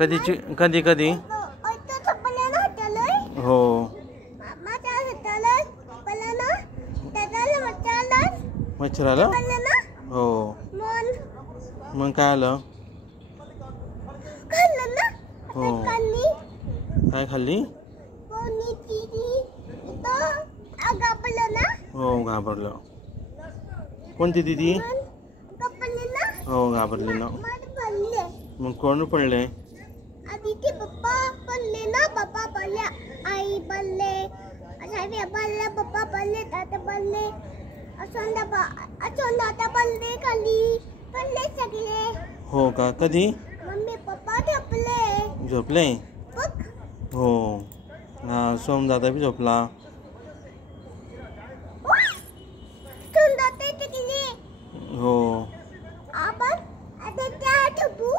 कधी कधी हो मच्छर आलं हो मग काय आलं हो काय खाल्ली हो घाबरलं कोणती दीदी हो घाबरली ना मग कोण पडले आदिती पप्पा पडले ना पप्पा पडले आई पडले साहेब पडले पप्पा पडले ताता पडले आता पडले खाली पडले सगळे हो का कधी मम्मी पप्पा झोपले हो हा सोम दादा भी झोपला हो आपण आता त्या ठेवू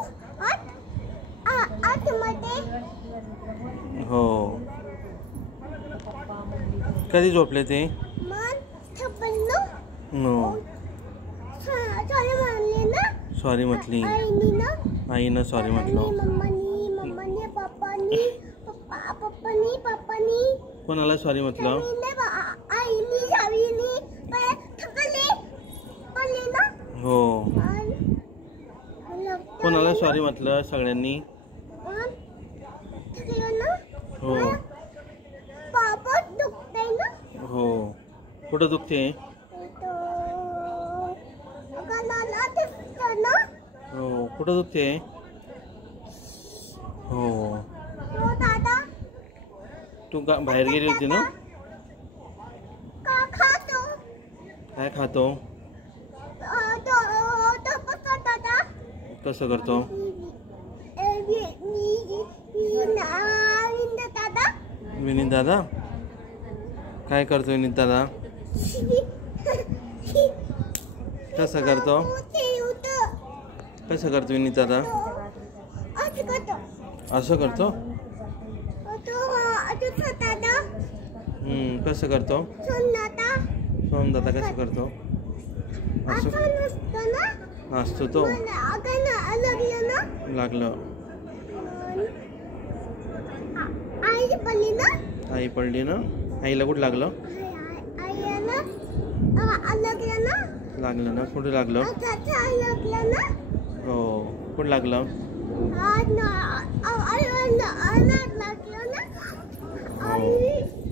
आतमध्ये हो कधी झोपले ते नो सॉरी म्हटली आईनं सॉरी म्हटलं कोणाला सॉरी म्हटलं हो कोणाला सॉरी म्हटलं सगळ्यांनी हो हो कुठं दुखते हो कुठं दुखते हो तू बाहेर गेली होती ना काय खातो कसं करतो विनीत दादा काय करतो विनीत दादा कसं करतो विनीत दादा असं करतो कसं करतो सोम दादा कसं करतो असतो तो लागलं आई पडली ना आईला कुठं लागलं लागलं ना कुठं लागलं हो कुठं लागलं हो